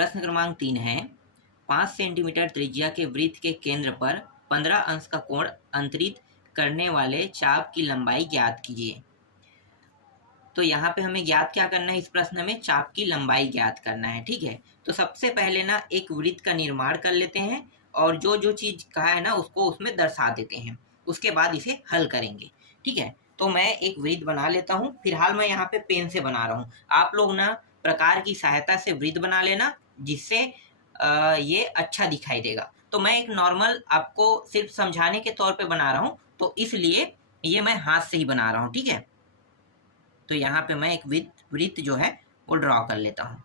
प्रश्न क्रमांक 3 है 5 सेंटीमीटर त्रिज्या के वृत्त के केंद्र पर 15 अंश का कोण अंतरित करने वाले चाप की लंबाई ज्ञात कीजिए। तो यहाँ पे हमें ज्ञात क्या करना है, इस प्रश्न में चाप की लंबाई ज्ञात करना है। ठीक है, तो सबसे पहले ना एक वृत्त का निर्माण कर लेते हैं और जो जो चीज कहा है ना उसको उसमें दर्शा देते हैं, उसके बाद इसे हल करेंगे। ठीक है, तो मैं एक वृत्त बना लेता हूँ। फिलहाल मैं यहाँ पे पेन से बना रहा हूँ, आप लोग ना प्रकार की सहायता से वृत्त बना लेना, जिससे ये अच्छा दिखाई देगा। तो मैं एक नॉर्मल आपको सिर्फ समझाने के तौर पे बना रहा हूँ, तो इसलिए ये मैं हाथ से ही बना रहा हूँ। ठीक है, तो यहाँ पे मैं एक वृत्त जो है वो ड्रॉ कर लेता हूँ।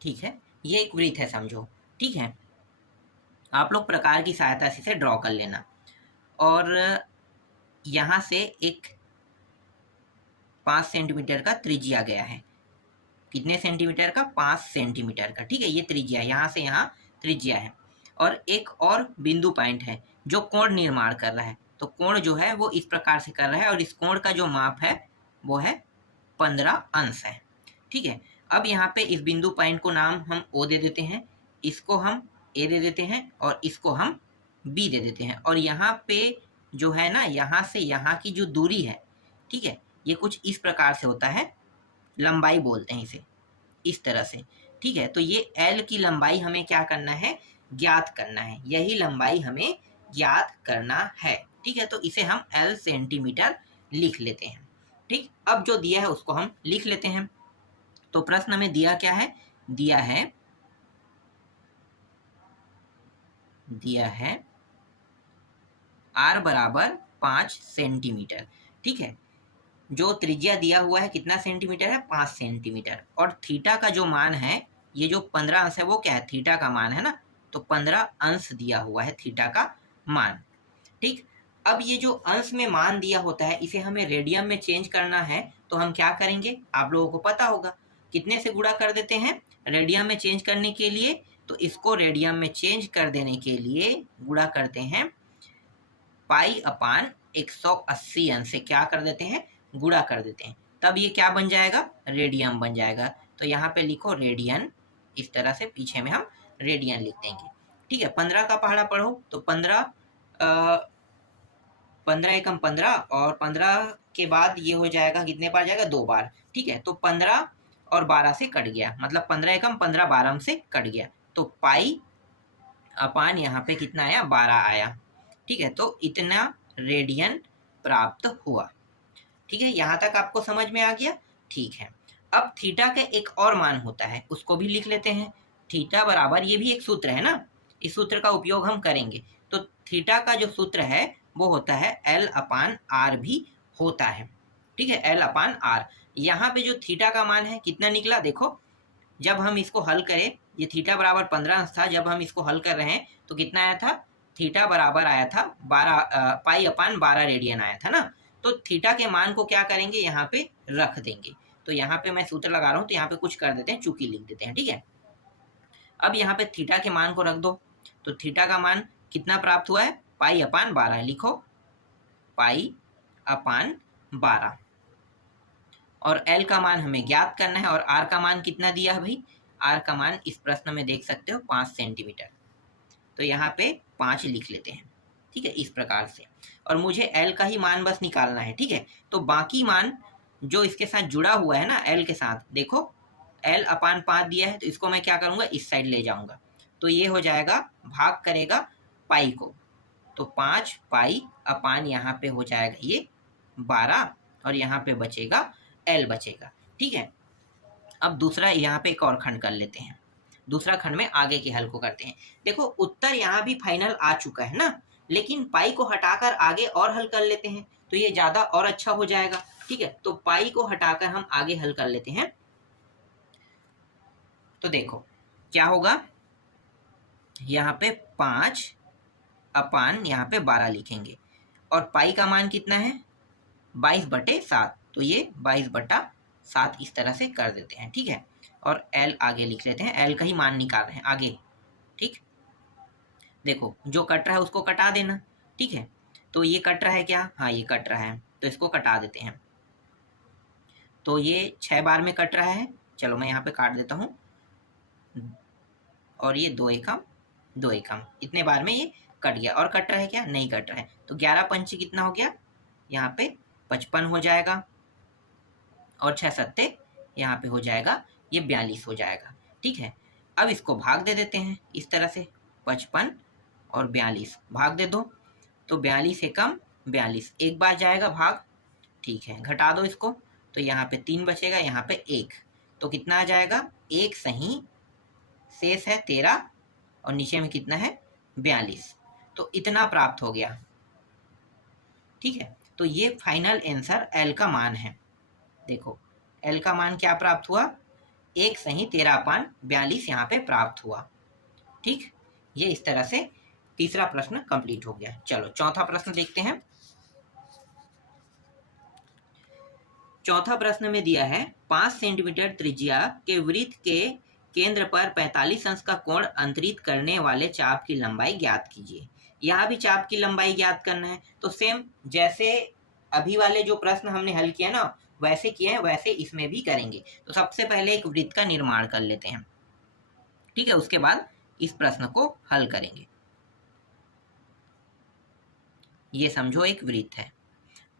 ठीक है, ये एक वृत्त है समझो। ठीक है, आप लोग प्रकार की सहायता से इसे ड्रॉ कर लेना। और यहाँ से एक 5 सेंटीमीटर का त्रिज्या गया है। कितने सेंटीमीटर का? 5 सेंटीमीटर का। ठीक है, ये त्रिज्या, यहाँ से यहाँ त्रिज्या है। और एक और बिंदु पॉइंट है जो कोण निर्माण कर रहा है। तो कोण जो है वो इस प्रकार से कर रहा है और इस कोण का जो माप है वो है 15 अंश है। ठीक है, अब यहाँ पे इस बिंदु पॉइंट को नाम हम O दे देते हैं, इसको हम A दे देते हैं और इसको हम B दे देते हैं। और यहाँ पे जो है ना, यहाँ से यहाँ की जो दूरी है, ठीक है, ये कुछ इस प्रकार से होता है, लंबाई बोलते हैं इसे, इस तरह से। ठीक है, तो ये L की लंबाई हमें क्या करना है? ज्ञात करना है। यही लंबाई हमें ज्ञात करना है। ठीक है, तो इसे हम L सेंटीमीटर लिख लेते हैं। ठीक, अब जो दिया है उसको हम लिख लेते हैं। तो प्रश्न में दिया क्या है? दिया है R बराबर 5 सेंटीमीटर। ठीक है, जो त्रिज्या दिया हुआ है कितना सेंटीमीटर है? 5 सेंटीमीटर। और थीटा का जो मान है, ये जो 15 अंश है वो क्या है? थीटा का मान है ना, तो 15 अंश दिया हुआ है थीटा का मान। ठीक, अब ये जो अंश में मान दिया होता है इसे हमें रेडियन में चेंज करना है। तो हम क्या करेंगे? आप लोगों को पता होगा, कितने से गुणा कर देते हैं रेडियन में चेंज करने के लिए? तो इसको रेडियन में चेंज कर देने के लिए गुणा करते हैं पाई अपान 180 अंश से, क्या कर देते हैं? गुणा कर देते हैं। तब ये क्या बन जाएगा? रेडियन बन जाएगा। तो यहाँ पे लिखो रेडियन, इस तरह से पीछे में हम रेडियन लिख देंगे। ठीक है, 15 का पहाड़ा पढ़ो तो 15 एकम 15 और 15 के बाद ये हो जाएगा, कितने बार जाएगा? 2 बार। ठीक है, तो 15 और 12 से कट गया, मतलब 15 एकम 15 12 से कट गया, तो पाई अपान यहाँ पे कितना आया? 12 आया। ठीक है, तो इतना रेडियन प्राप्त हुआ। ठीक है, यहाँ तक आपको समझ में आ गया? ठीक है, अब थीटा का एक और मान होता है, उसको भी लिख लेते हैं। थीटा बराबर, ये भी एक सूत्र है ना, इस सूत्र का उपयोग हम करेंगे। तो थीटा का जो सूत्र है वो होता है L अपान R भी होता है। ठीक है, L अपान R। यहाँ पे जो थीटा का मान है कितना निकला देखो, जब हम इसको हल करें, ये थीटा बराबर 15 था, जब हम इसको हल कर रहे हैं तो कितना आया था? थीटा बराबर आया था 12 पाई अपान 12 रेडियन आया था ना। तो थीटा के मान को क्या करेंगे? यहाँ पे रख देंगे। तो यहाँ पे मैं सूत्र लगा रहा हूँ, तो यहाँ पे कुछ कर देते हैं, चूंकि लिख देते हैं। ठीक है, अब यहाँ पे थीटा के मान को रख दो। तो थीटा का मान कितना प्राप्त हुआ है? पाई अपान 12। लिखो पाई अपान 12। और L का मान हमें ज्ञात करना है। और R का मान कितना दिया है भाई? R का मान इस प्रश्न में देख सकते हो 5 सेंटीमीटर। तो यहाँ पे 5 लिख लेते हैं। ठीक है, इस प्रकार से। और मुझे L का ही मान बस निकालना है। ठीक है, तो बाकी मान जो इसके साथ जुड़ा हुआ है ना L के साथ, देखो L अपान 5 दिया है, तो इसको मैं क्या करूँगा? इस साइड ले जाऊँगा। तो ये हो जाएगा, भाग करेगा पाई को, तो 5 पाई अपान यहाँ पे हो जाएगा ये 12 और यहाँ पे बचेगा L बचेगा। ठीक है, अब दूसरा यहाँ पे एक और खंड कर लेते हैं। दूसरा खंड में आगे के हल को करते हैं। देखो उत्तर यहाँ भी फाइनल आ चुका है ना, लेकिन पाई को हटाकर आगे और हल कर लेते हैं तो ये ज़्यादा और अच्छा हो जाएगा। ठीक है, तो पाई को हटाकर हम आगे हल कर लेते हैं। तो देखो क्या होगा, यहाँ पे 5 अपान यहाँ पे 12 लिखेंगे और पाई का मान कितना है? 22/7। तो ये 22/7 इस तरह से कर देते हैं। ठीक है, और L आगे लिख लेते हैं, L का ही मान निकाल रहे हैं आगे। ठीक, देखो जो कट रहा है उसको कटा देना, ठीक है। तो ये कट रहा है क्या, हाँ ये कट रहा है, तो इसको कटा देते हैं। तो ये 6 बार में कट रहा है, चलो मैं यहाँ पे काट देता हूँ, और ये 2 एकम 2 एकम, इतने बार में ये कट गया। और कट रहा है क्या, नहीं कट रहा है। तो 11 पंचे कितना हो गया, यहाँ पे 55 हो जाएगा, और 6 सत्ते यहाँ पे हो जाएगा, ये 42 हो जाएगा, ठीक है। अब इसको भाग दे देते हैं इस तरह से, 55 और 42 भाग दे दो, तो 42 एकम 42, एक बार जाएगा भाग, ठीक है। घटा दो इसको, तो यहाँ पे 3 बचेगा, यहाँ पे 1, तो कितना आ जाएगा, 1 सही, शेष है 13, और नीचे में कितना है 42, तो इतना प्राप्त हो गया, ठीक है। तो ये फाइनल आंसर एल का मान है। देखो एल का मान क्या प्राप्त हुआ, 1 सही 13/42 यहाँ पे प्राप्त हुआ, ठीक। ये इस तरह से तीसरा प्रश्न कंप्लीट हो गया। चलो चौथा प्रश्न देखते हैं। चौथा प्रश्न में दिया है 5 सेंटीमीटर त्रिज्या के वृत्त के केंद्र पर 45 अंश का कोण अंतरित करने वाले चाप की लंबाई ज्ञात कीजिए। यहाँ भी चाप की लंबाई ज्ञात करना है, तो सेम जैसे अभी वाले जो प्रश्न हमने हल किया ना, वैसे किए हैं वैसे इसमें भी करेंगे। तो सबसे पहले एक वृत्त का निर्माण कर लेते हैं, ठीक है, उसके बाद इस प्रश्न को हल करेंगे। ये समझो एक वृत्त है,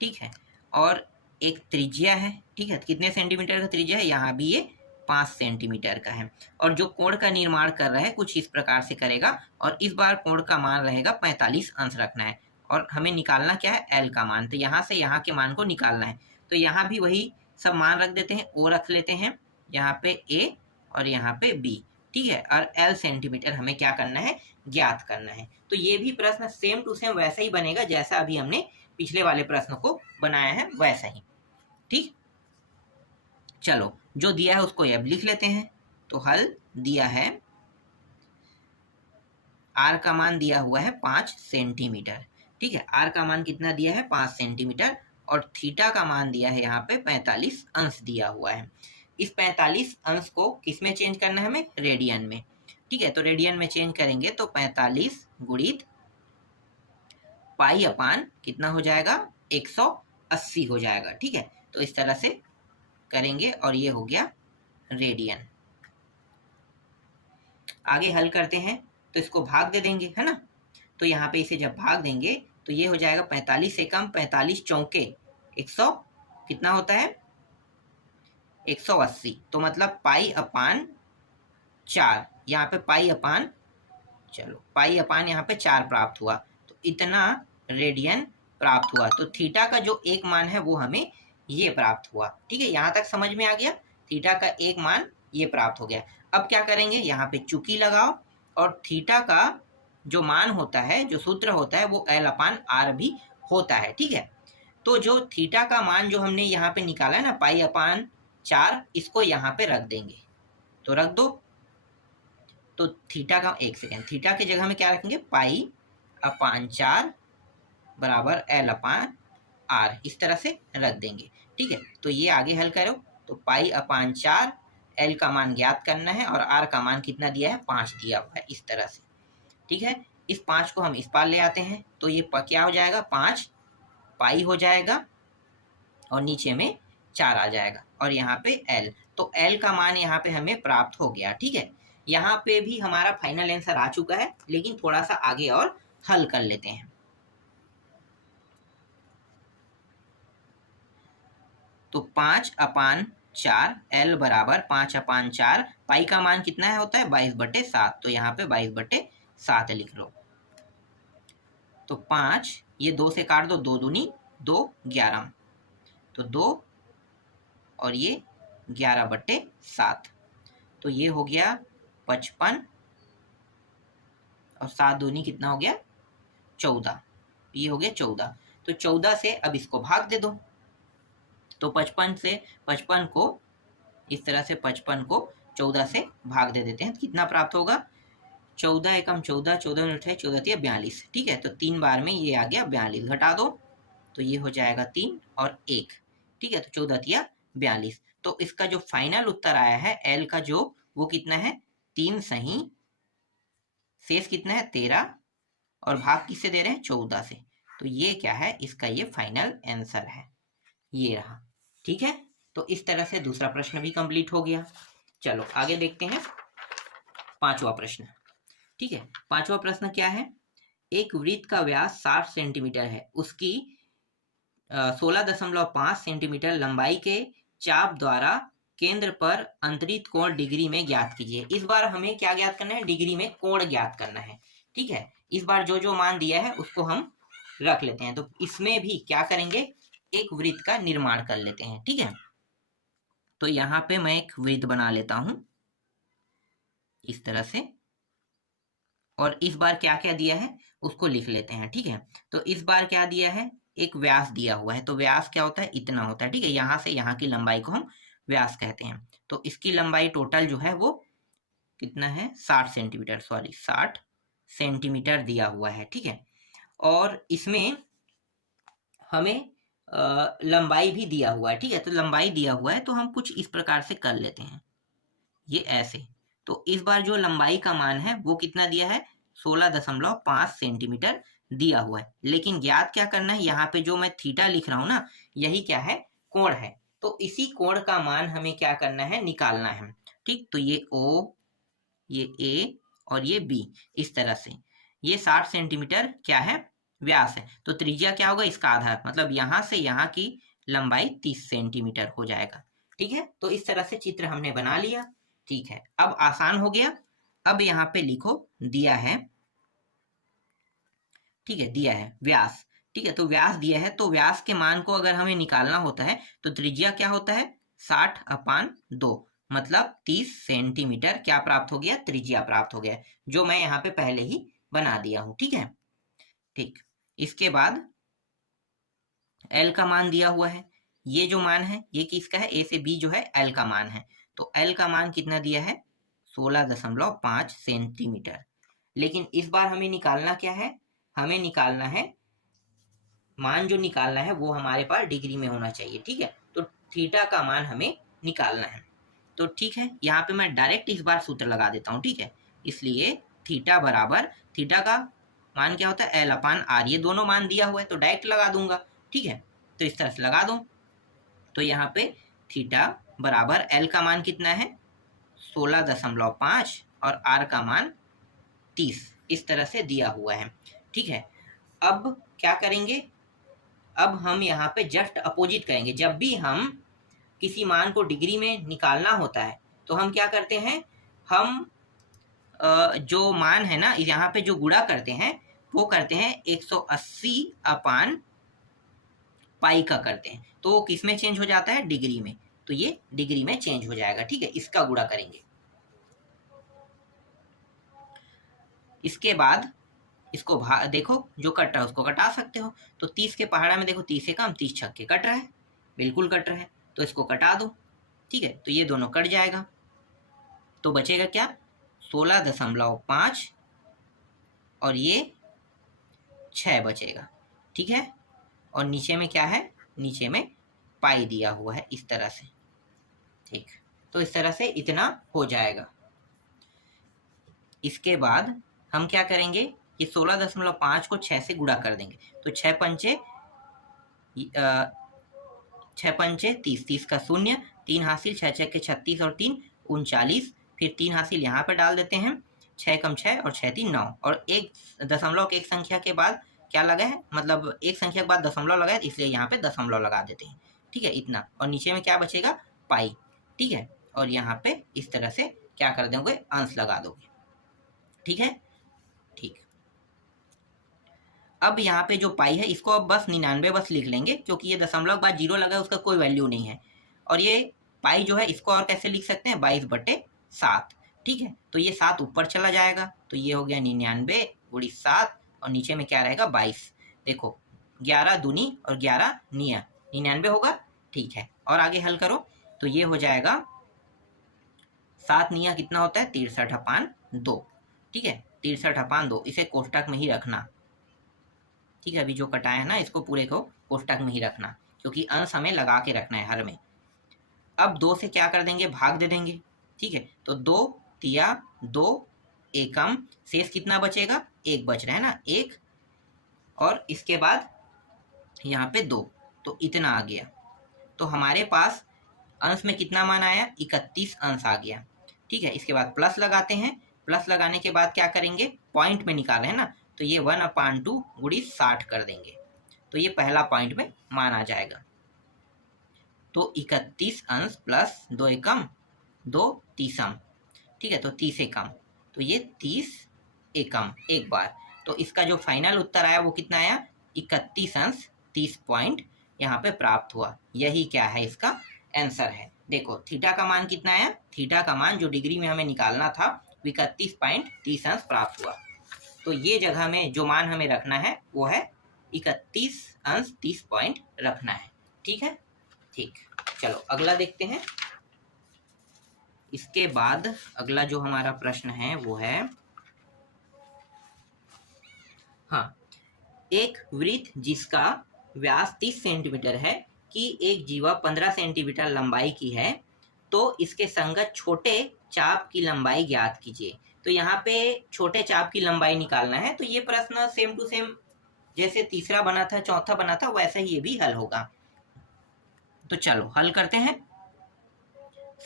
ठीक है, और एक त्रिज्या है, ठीक है। कितने सेंटीमीटर का त्रिज्या है, यहाँ भी ये 5 सेंटीमीटर का है। और जो कोण का निर्माण कर रहा है कुछ इस प्रकार से करेगा, और इस बार कोण का मान रहेगा 45 अंश रखना है, और हमें निकालना क्या है, एल का मान। तो यहाँ से यहाँ के मान को निकालना है, तो यहाँ भी वही सब मान रख देते हैं, ओ रख लेते हैं, यहाँ पे ए और यहाँ पे बी, ठीक है। और एल सेंटीमीटर हमें क्या करना है, ज्ञात करना है। तो ये भी प्रश्न सेम टू सेम वैसा ही बनेगा जैसा अभी हमने पिछले वाले प्रश्न को बनाया है, वैसा ही, ठीक। चलो जो दिया है उसको अब लिख लेते हैं। तो हल दिया है, आर का मान दिया हुआ है 5 सेंटीमीटर, ठीक है। आर का मान कितना दिया है, 5 सेंटीमीटर, और थीटा का मान दिया है यहाँ पे 45 अंश दिया हुआ है। इस 45 अंश को किस में चेंज करना है हमें, रेडियन में, ठीक है। तो रेडियन में चेंज करेंगे तो 45 गुणित पाई अपान कितना हो जाएगा, 180 हो जाएगा, ठीक है। तो इस तरह से करेंगे, और ये हो गया रेडियन। आगे हल करते हैं, तो इसको भाग दे देंगे, है ना। तो यहाँ पे इसे जब भाग देंगे तो ये हो जाएगा 45 एकम 45 चौके 100, कितना होता है 180, तो मतलब पाई अपान 4, यहाँ पे पाई अपान, चलो पाई अपान यहाँ पे 4 प्राप्त हुआ, तो इतना रेडियन प्राप्त हुआ। तो थीटा का जो एक मान है वो हमें ये प्राप्त हुआ, ठीक है। यहाँ तक समझ में आ गया, थीटा का एक मान ये प्राप्त हो गया। अब क्या करेंगे, यहाँ पे चुकी लगाओ, और थीटा का जो मान होता है, जो सूत्र होता है, वो एल अपान आर भी होता है, ठीक है। तो जो थीटा का मान जो हमने यहाँ पे निकाला है ना, पाई अपान 4, इसको यहाँ पे रख देंगे, तो रख दो। तो थीटा का, एक सेकेंड, थीटा की जगह में क्या रखेंगे, पाई अपान 4 बराबर एल अपान आर, इस तरह से रख देंगे, ठीक है। तो ये आगे हल करो, तो पाई अपान 4, एल का मान ज्ञात करना है, और आर का मान कितना दिया है, 5 दिया हुआ है, इस तरह से, ठीक है। इस 5 को हम इस पार ले आते हैं, तो ये क्या हो जाएगा, 5 पाई हो जाएगा, और नीचे में 4 आ जाएगा, और यहाँ पे एल, तो एल का मान यहाँ पे हमें प्राप्त हो गया, ठीक है। यहाँ पे भी हमारा फाइनल आंसर आ चुका है, लेकिन थोड़ा सा आगे और हल कर लेते हैं। तो 5 अपान 4, एल बराबर 5 अपान 4, पाई का मान कितना है, होता है 22/7, तो यहाँ पे 22/7 लिख लो। तो 5, ये 2 से काट दो, 2 दूनी 2, 11, तो 2 और ये 11/7, तो ये हो गया 55, और 7 दूनी कितना हो गया 14, ये हो गया 14। तो 14 से अब इसको भाग दे दो, तो 55 से 55 को इस तरह से 55 को 14 से भाग दे देते हैं, तो कितना प्राप्त होगा, 14 एकम 14, 14 उठाए 14 दिया 42, ठीक है। तो 3 बार में ये आ गया 42, घटा दो, तो ये हो जाएगा 3 और 1, ठीक है। तो 14 दिया 42, तो इसका जो फाइनल उत्तर आया है एल का जो, वो कितना है 3 सही, शेष कितना है 13, और भाग किससे दे रहे हैं, 14 से। तो ये क्या है, इसका ये फाइनल आंसर है, ये रहा। ठीक है, तो इस तरह से दूसरा प्रश्न भी कंप्लीट हो गया। चलो आगे देखते हैं पांचवा प्रश्न। ठीक है, पांचवा प्रश्न क्या है, एक वृत्त का व्यास 60 सेंटीमीटर है, उसकी 16.5 सेंटीमीटर लंबाई के चाप द्वारा केंद्र पर अंतरित कोण डिग्री में ज्ञात कीजिए। इस बार हमें क्या ज्ञात करना है, डिग्री में कोण ज्ञात करना है। ठीक है, इस बार जो जो मान दिया है उसको हम रख लेते हैं। तो इसमें भी क्या करेंगे, एक वृत्त का निर्माण कर लेते हैं। ठीक है, तो यहाँ पे मैं एक वृत्त बना लेता हूं इस तरह से, और इस बार क्या क्या दिया है उसको लिख लेते हैं। ठीक है, तो इस बार क्या दिया है, एक व्यास दिया हुआ है। तो व्यास क्या होता है, इतना होता है। ठीक है, यहाँ से यहाँ की लंबाई को हम व्यास कहते हैं। तो इसकी लंबाई टोटल जो है वो कितना है, 60 सेंटीमीटर, सॉरी 60 सेंटीमीटर दिया हुआ है। ठीक है, और इसमें हमें लंबाई भी दिया हुआ है। ठीक है, तो लंबाई दिया हुआ है तो हम कुछ इस प्रकार से कर लेते हैं, ये ऐसे। तो इस बार जो लंबाई का मान है वो कितना दिया है, 16.5 सेंटीमीटर दिया हुआ है। लेकिन ज्ञात क्या करना है, यहाँ पे जो मैं थीटा लिख रहा हूं ना, यही क्या है, कोण है। तो इसी कोण का मान हमें क्या करना है, निकालना है। ठीक, तो ये O, ये A और ये B, इस तरह से ये 60 सेंटीमीटर क्या है, व्यास है। तो त्रिज्या क्या होगा, इसका आधा, मतलब यहाँ से यहाँ की लंबाई 30 सेंटीमीटर हो जाएगा। ठीक है, तो इस तरह से चित्र हमने बना लिया। ठीक है, अब आसान हो गया। अब यहाँ पे लिखो, दिया है, ठीक है, दिया है व्यास। ठीक है, तो व्यास दिया है, तो व्यास के मान को अगर हमें निकालना होता है तो त्रिज्या क्या होता है, 60/2, मतलब 30 सेंटीमीटर क्या प्राप्त हो गया, त्रिज्या प्राप्त हो गया, जो मैं यहाँ पे पहले ही बना दिया हूं। ठीक है, ठीक, इसके बाद L का मान दिया हुआ है। ये जो मान है ये किसका है, A से B जो है L का मान है। तो L का मान कितना दिया है, 16.5 सेंटीमीटर। लेकिन इस बार हमें निकालना क्या है, हमें निकालना है, मान जो निकालना है वो हमारे पास डिग्री में होना चाहिए। ठीक है, तो थीटा का मान हमें निकालना है। तो ठीक है, यहाँ पे मैं डायरेक्ट इस बार सूत्र लगा देता हूँ। ठीक है, इसलिए थीटा बराबर, थीटा का मान क्या होता है, L/R, ये दोनों मान दिया हुआ है तो डायरेक्ट लगा दूंगा। ठीक है, तो इस तरह से लगा दो। तो यहाँ पे थीटा बराबर L का मान कितना है, 16.5 और R का मान 30, इस तरह से दिया हुआ है। ठीक है, अब क्या करेंगे, अब हम यहाँ पे जस्ट अपोजिट करेंगे। जब भी हम किसी मान को डिग्री में निकालना होता है तो हम क्या करते हैं, हम जो मान है ना, यहाँ पे जो गुणा करते हैं वो करते हैं 180/पाई का करते हैं। तो वो किस में चेंज हो जाता है, डिग्री में। तो ये डिग्री में चेंज हो जाएगा। ठीक है, इसका गुणा करेंगे। इसके बाद इसको देखो, जो कट रहा है उसको कटा सकते हो। तो 30 के पहाड़ा में देखो, 30 से कम, 30 छक्के कट रहा है, बिल्कुल कट रहा है, तो इसको कटा दो। ठीक है, तो ये दोनों कट जाएगा, तो बचेगा क्या, 16.5 और ये 6 बचेगा। ठीक है, और नीचे में क्या है, नीचे में पाई दिया हुआ है इस तरह से। ठीक, तो इस तरह से इतना हो जाएगा। इसके बाद हम क्या करेंगे, ये 16.5 को 6 से गुणा कर देंगे। तो 6 पंचे 30, 30 का शून्य, 3 हासिल, 6 6 के 36 और 3 39, फिर 3 हासिल यहाँ पर डाल देते हैं, 6 कम 6 और 6 3 9, और एक दशमलव के एक संख्या के बाद क्या लगा है, मतलब एक संख्या के बाद दशमलव लगा है, इसलिए यहाँ पे दशमलव लगा देते हैं। ठीक है, इतना, और नीचे में क्या बचेगा, पाई। ठीक है, और यहाँ पे इस तरह से क्या कर दोगे, अंश लगा दोगे। ठीक है, ठीक, अब यहाँ पे जो पाई है इसको अब बस 99 बस लिख लेंगे, क्योंकि ये दशमलव के बाद जीरो लगा है, उसका कोई वैल्यू नहीं है। और ये पाई जो है इसको और कैसे लिख सकते हैं, 22/7। ठीक है, तो ये 7 ऊपर चला जाएगा, तो ये हो गया 99 × 7, और नीचे में क्या रहेगा, 22। देखो 11 दूनी और 11 निया, 99 होगा। ठीक है, और आगे हल करो तो ये हो जाएगा 7 निया कितना होता है, 63/2। ठीक है, 63/2, इसे कोष्टक में ही रखना। ठीक है, अभी जो कटाया है ना इसको पूरे को कोष्टक में ही रखना, क्योंकि अंश हमें लगा के रखना है हर में। अब 2 से क्या कर देंगे, भाग दे देंगे। ठीक है, तो 2 तिया 2 एकम, शेष कितना बचेगा, 1 बच रहा है ना, 1, और इसके बाद यहाँ पे 2, तो इतना आ गया। तो हमारे पास अंश में कितना मान आया, 31 अंश आ गया। ठीक है, इसके बाद प्लस लगाते हैं। प्लस लगाने के बाद क्या करेंगे, पॉइंट में निकाले है ना, तो ये 1/2 गुणी 60 कर देंगे, तो ये पहला पॉइंट में मान आ जाएगा। तो 31 अंश प्लस 2 एकम 2 तीसम, ठीक है, तो 30 एकम, तो ये 30 एकम एक बार। तो इसका जो फाइनल उत्तर आया वो कितना आया, 31 अंश 30 पॉइंट यहाँ पे प्राप्त हुआ। यही क्या है, इसका आंसर है। देखो थीटा का मान कितना आया, थीटा का मान जो डिग्री में हमें निकालना था 31.30 अंश प्राप्त हुआ। तो ये जगह में जो मान हमें रखना है वो है 31 अंश 30 पॉइंट रखना है। ठीक है, ठीक, चलो अगला देखते हैं। इसके बाद अगला जो हमारा प्रश्न है वो है, हाँ, एक वृत्त जिसका व्यास 30 सेंटीमीटर है कि एक जीवा 15 सेंटीमीटर लंबाई की है, तो इसके संगत छोटे चाप की लंबाई ज्ञात कीजिए। तो यहाँ पे छोटे चाप की लंबाई निकालना है। तो ये प्रश्न सेम टू सेम जैसे तीसरा बना था, चौथा बना था, वैसे ही ये भी हल होगा। तो चलो हल करते हैं।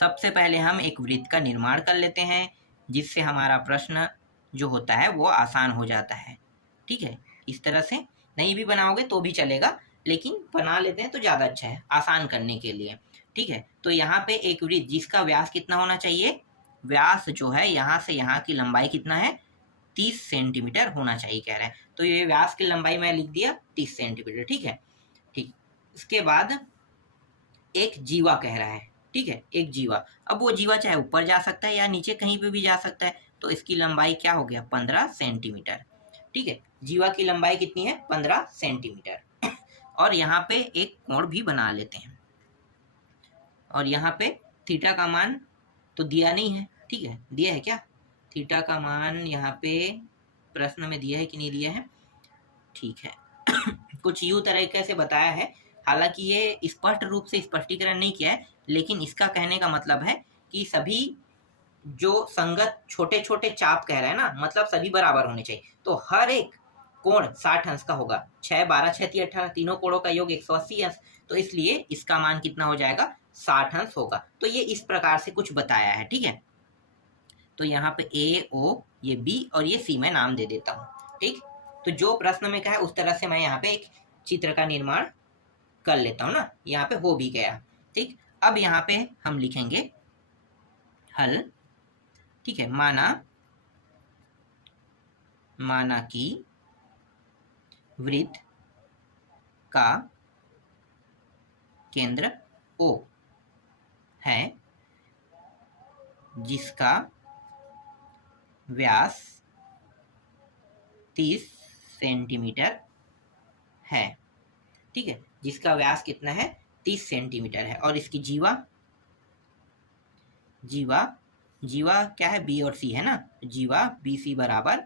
सबसे पहले हम एक वृत्त का निर्माण कर लेते हैं, जिससे हमारा प्रश्न जो होता है वो आसान हो जाता है। ठीक है, इस तरह से नहीं भी बनाओगे तो भी चलेगा, लेकिन बना लेते हैं तो ज़्यादा अच्छा है आसान करने के लिए। ठीक है, तो यहाँ पे एक वृत्त जिसका व्यास कितना होना चाहिए, व्यास जो है यहाँ से यहाँ की लंबाई कितना है, 30 सेंटीमीटर होना चाहिए कह रहे हैं। तो ये व्यास की लंबाई मैं लिख दिया 30 सेंटीमीटर। ठीक है, ठीक, इसके बाद एक जीवा कह रहा है। ठीक है, एक जीवा, अब वो जीवा चाहे ऊपर जा सकता है या नीचे कहीं पे भी जा सकता है। तो इसकी लंबाई क्या हो गया, 15 सेंटीमीटर। ठीक है, जीवा की लंबाई कितनी है, 15 सेंटीमीटर। और यहाँ पे एक कोण भी बना लेते हैं, और यहाँ पे थीटा का मान तो दिया नहीं है। ठीक है, दिया है क्या, थीटा का मान यहाँ पे प्रश्न में दिया है कि नहीं दिया है, ठीक है। कुछ यूं तरीके से बताया है, हालांकि ये स्पष्ट रूप से स्पष्टीकरण नहीं किया है, लेकिन इसका कहने का मतलब है कि सभी जो संगत छोटे छोटे चाप कह रहे हैं ना, मतलब सभी बराबर होने चाहिए। तो हर एक कोण 60 अंश का होगा, 6 12 6 3 18 तीनों कोणों का योग 180 अंश। तो इसलिए इसका मान कितना हो जाएगा, 60 अंश होगा। तो ये इस प्रकार से कुछ बताया है। ठीक है, तो यहाँ पे ए ओ, ये बी और ये सी मैं नाम दे देता हूँ। ठीक, तो जो प्रश्न में कहा है उस तरह से मैं यहाँ पे एक चित्र का निर्माण कर लेता हूँ ना, यहाँ पे हो भी गया। ठीक, अब यहाँ पे हम लिखेंगे हल। ठीक है, माना कि वृत्त का केंद्र O है, जिसका व्यास 30 सेंटीमीटर है। ठीक है, जिसका व्यास कितना है, 30 सेंटीमीटर है, और इसकी जीवा क्या है, बी और सी है ना, जीवा बी सी बराबर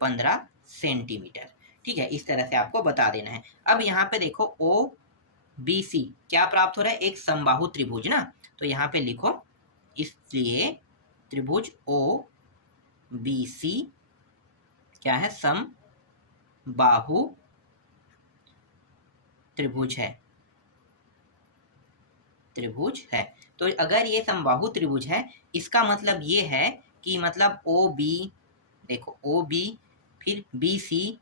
15 सेंटीमीटर। ठीक है, इस तरह से आपको बता देना है। अब यहाँ पे देखो ओ बी सी क्या प्राप्त हो रहा है, एक समबाहु त्रिभुज ना, तो यहाँ पे लिखो, इसलिए त्रिभुज ओ बी सी क्या है, समबाहु त्रिभुज है। तो अगर ये समबाहु त्रिभुज है, इसका मतलब ये है कि मतलब ओ बी, देखो ओ बी फिर बी सी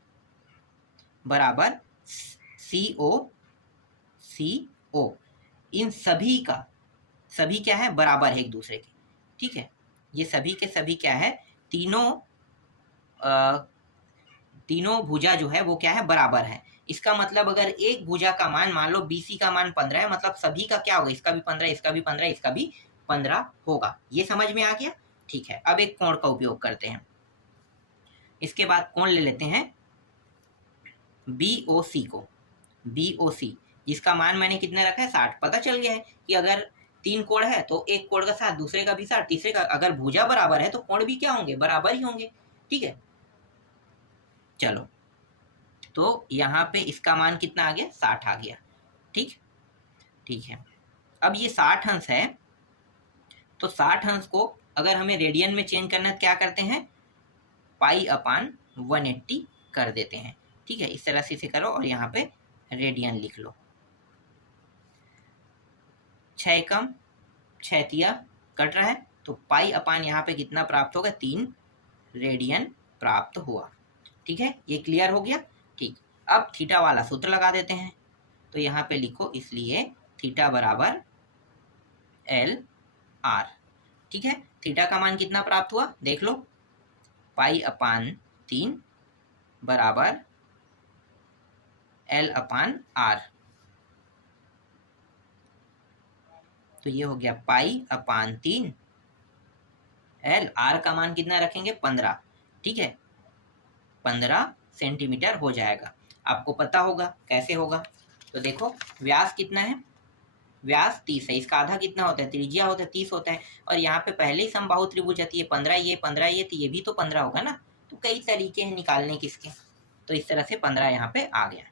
बराबर सी ओ, इन सभी क्या है, बराबर है एक दूसरे के। ठीक है, ये सभी के सभी क्या है, तीनों भुजा जो है वो क्या है, बराबर है। इसका मतलब अगर एक भुजा का मान, मान लो BC का मान 15 है, मतलब सभी का क्या होगा, इसका भी 15, इसका भी 15, इसका भी 15 होगा। ये समझ में आ गया। ठीक है, अब एक कोण का उपयोग करते हैं। इसके बाद कोण ले लेते हैं BOC को, BOC जिसका मान मैंने कितने रखा है, 60। पता चल गया है कि अगर 3 कोण है तो एक कोण का 60, दूसरे का भी 60, तीसरे का, अगर भुजा बराबर है तो कोण भी क्या होंगे, बराबर ही होंगे। ठीक है, चलो, तो यहाँ पे इसका मान कितना आ गया, 60 आ गया। ठीक है, अब ये 60 अंश है, तो 60 अंश को अगर हमें रेडियन में चेंज करना है तो क्या करते हैं, पाई अपान 180 कर देते हैं। ठीक है, इस तरह से इसे करो और यहाँ पे रेडियन लिख लो। 6 एकम 6 तिया कट रहा है, तो पाई अपान यहाँ पे कितना प्राप्त होगा, 3 रेडियन प्राप्त हुआ। ठीक है, ये क्लियर हो गया। ठीक, अब थीटा वाला सूत्र लगा देते हैं। तो यहाँ पे लिखो, इसलिए थीटा बराबर एल आर। ठीक है, थीटा का मान कितना प्राप्त हुआ देख लो, पाई अपान 3 बराबर एल अपान आर। तो ये हो गया पाई अपान 3 एल, आर का मान कितना रखेंगे, 15। ठीक है, 15 सेंटीमीटर हो जाएगा। आपको पता होगा कैसे होगा, तो देखो व्यास कितना है, व्यास 30 है, इसका आधा कितना होता है, त्रिज्या होता है 30 होता है, और यहाँ पे पहले ही समबाहु त्रिभुज आती है, 15 ये 15 ये, तो ये भी तो 15 होगा ना। तो कई तरीके हैं निकालने किसके, तो इस तरह से 15 यहाँ पे आ गया।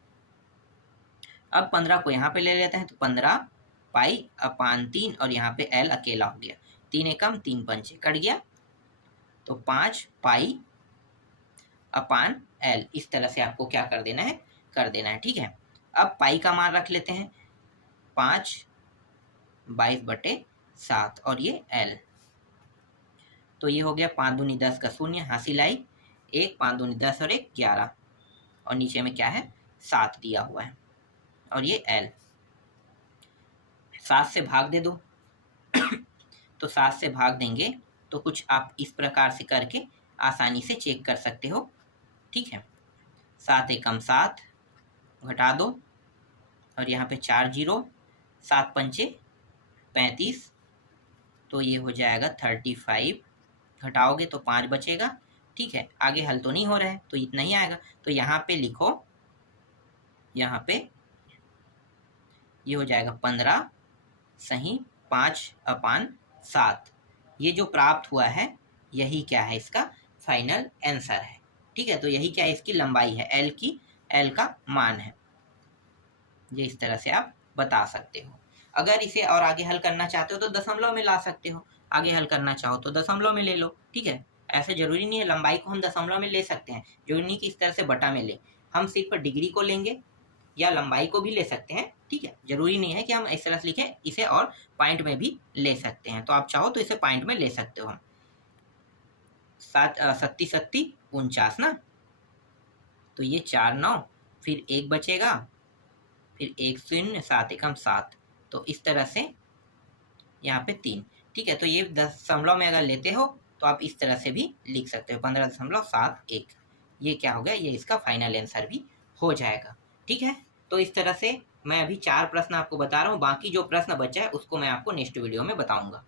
अब 15 को यहाँ पे ले लेते हैं, तो 15 पाई अपान 3 और यहाँ पे एल अकेला हो गया, 3 एकम 3 पंचे कट गया, तो 5 पाई अपान एल। इस तरह से आपको क्या कर देना है, ठीक है। अब पाई का मान रख लेते हैं, 5/22 और ये एल, तो ये हो गया 5 दूनी 10 का 0, हासिल आई 1, 5 दूनी 10 और 1 11, और नीचे में क्या है 7 दिया हुआ है, और ये एल। 7 से भाग दे दो तो 7 से भाग देंगे तो कुछ आप इस प्रकार से करके आसानी से चेक कर सकते हो। ठीक है, 7 एकम 7 घटा दो, और यहाँ पे 4 जीरो, 7 पंचे 35, तो ये हो जाएगा 35, घटाओगे तो 5 बचेगा। ठीक है, आगे हल तो नहीं हो रहा है तो इतना ही आएगा, तो यहाँ पे लिखो, यहाँ पे ये हो जाएगा 15 सही 5/7। ये जो प्राप्त हुआ है यही क्या है, इसका फाइनल आंसर है। ठीक है, तो यही क्या है, इसकी लंबाई है, एल का मान है। ये इस तरह से आप बता सकते हो। अगर इसे और आगे हल करना चाहते हो तो दशमलव में ला सकते हो, आगे हल करना चाहो तो दशमलव में ले लो। ठीक है, ऐसे जरूरी नहीं है लंबाई को हम दशमलव में ले सकते हैं, जरूरी नहीं कि इस तरह से बटा में ले, हम सिर्फ डिग्री को लेंगे या लंबाई को भी ले सकते हैं। ठीक है, जरूरी नहीं है कि हम इस तरह से लिखें, इसे और पॉइंट में भी ले सकते हैं, तो आप चाहो तो इसे पॉइंट में ले सकते हो। हम 7 49 ना, तो ये 4 9, फिर 1 बचेगा, फिर 1 0, 7 एकम 7, तो इस तरह से यहाँ पे 3। ठीक है, तो ये दशमलव में अगर लेते हो तो आप इस तरह से भी लिख सकते हो, 15.71। ये क्या हो गया, ये इसका फाइनल आंसर भी हो जाएगा। ठीक है, तो इस तरह से मैं अभी 4 प्रश्न आपको बता रहा हूँ, बाकी जो प्रश्न बचा है उसको मैं आपको नेक्स्ट वीडियो में बताऊँगा।